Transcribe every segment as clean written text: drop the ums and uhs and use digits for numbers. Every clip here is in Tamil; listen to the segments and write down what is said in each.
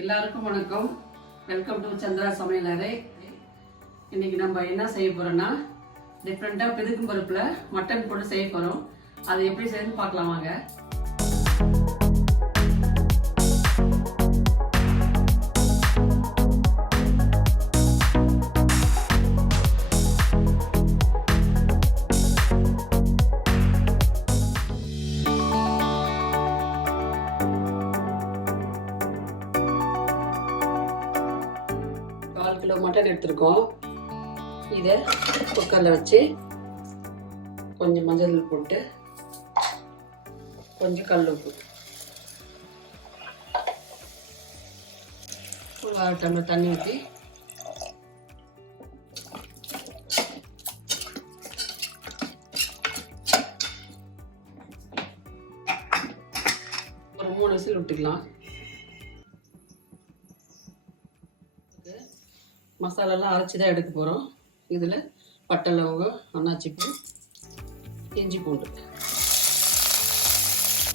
எல்லாருக்கும் வணக்கம். வெல்கம் டு சந்திரா சமையலறை. இன்னைக்கு நம்ம என்ன செய்ய போறோம்னா டிஃப்ரெண்டா பிதுக்கும் பருப்புல மட்டன் போட்டு செய்ய போறோம். அது எப்படி செய்யணும்னு பார்க்கலாம் வாங்க. கிலோ மட்டன் எடுத்துருக்கோம். இதை குக்கரில் வச்சு கொஞ்சம் மஞ்சள் போட்டு கொஞ்சம் கல் உப்பு ஒரு 1 டம்ளர் தண்ணி ஊற்றி ஒரு 3 விசில் விட்டுக்கலாம். மசாலாலாம் அரைச்சி தான் எடுக்க போகிறோம். இதில் பட்டை, லவங்கம், அன்னாச்சிப்பூ, இஞ்சி பூண்டு,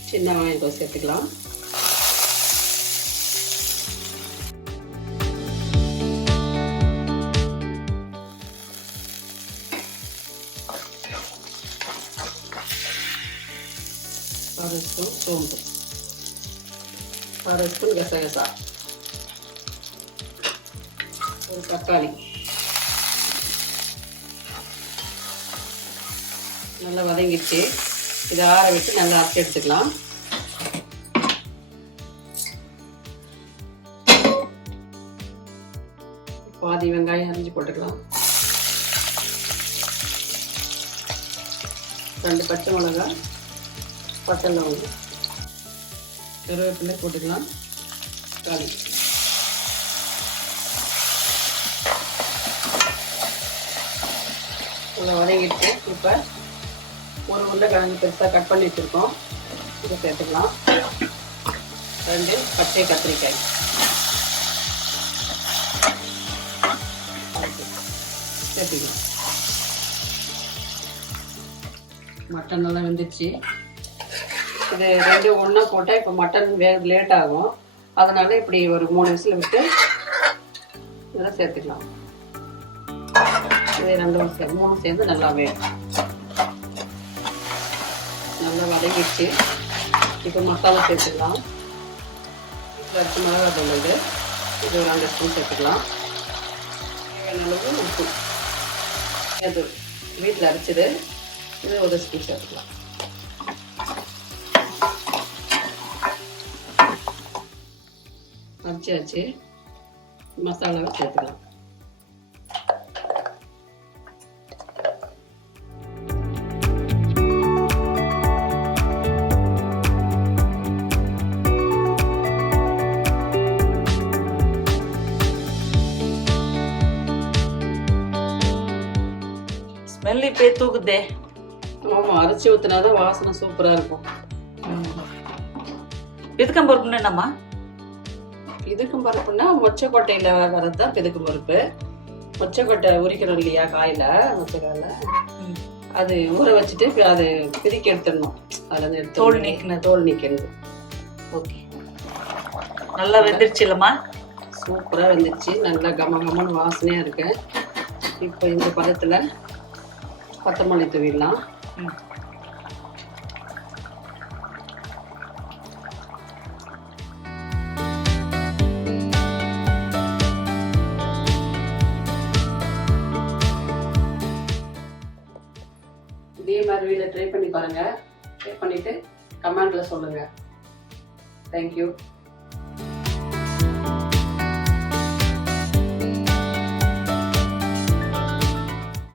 சின்ன வெங்காயத்தை சேர்த்துக்கலாம். அரை ஸ்பூன் சோம்பு, அரை ஸ்பூன் கசகசா, ஒரு தக்காளி நல்லா வதங்கிடுச்சு. இதை ஆற விட்டு நல்லா அரைச்சி எடுத்துக்கலாம். பாதி வெங்காயம் அரிஞ்சு போட்டுக்கலாம். 2 பச்சை மிளகாய், பட்டை, லவங்கம், கருவேப்பிலை போட்டுக்கலாம். தக்காளி நல்லா வதங்கிடுச்சு. இப்போ ஒரு உருளைக்கிழங்கு பெருசாக கட் பண்ணி வச்சுருக்கோம். இதை சேர்த்துக்கலாம். 2 பச்சை கத்திரிக்காய் சேர்த்துக்கலாம். மட்டன் நல்லா வெந்துடுச்சு. இது 2 ஒன்றா போட்டால் இப்போ மட்டன் லேட் ஆகும். அதனால் இப்படி ஒரு 3 விசில் விட்டு இதெல்லாம் சேர்த்துக்கலாம். இதே 2 3 சேர்ந்து நல்லா வேகும். நல்லா வதங்கிடுச்சு. இப்போ மசாலா சேர்த்துக்கலாம். அரைச்சி மிளகாய் தூள் இது ஒரு 2 ஸ்பூன் சேர்த்துக்கலாம். தேவையான அளவு உப்பு, அது வீட்டில் அரைச்சது இது 1 ஸ்பூன் சேர்த்துக்கலாம். அரைச்சாச்சு. மசாலாவை சேர்த்துக்கலாம். ஸ்மெல் இப்பே தூக்குதே. ஆமாம், அரைச்சி ஊற்றினாதான் வாசனை சூப்பராக இருக்கும். பிதுக்கம் பருப்புன்னு என்னம்மா? பிதுக்கும் பருப்புன்னா மொச்சக்கொட்டையில் வரது தான் பிதுக்கும் பருப்பு. மொச்சக்கொட்டை உரிக்கிறோம் இல்லையா காயில், மொச்சக்காயில், அது ஊற வச்சுட்டு அது பிதுக்கி எடுத்துடணும். அதில் எடுத்து தோல் நீக்கணும். ஓகே, நல்லா வெந்துருச்சு இல்லைம்மா? சூப்பராக வெந்துருச்சு. நல்லா கமகமன்னு வாசனையாக இருக்கு. இப்போ இந்த பதத்தில் கொத்தமல்லி தூவிடலாம். இதே மாதிரி வீட்டில் ட்ரை பண்ணி பாருங்கள். ட்ரை பண்ணிவிட்டு கமெண்ட்டில் சொல்லுங்கள். தேங்க்யூ.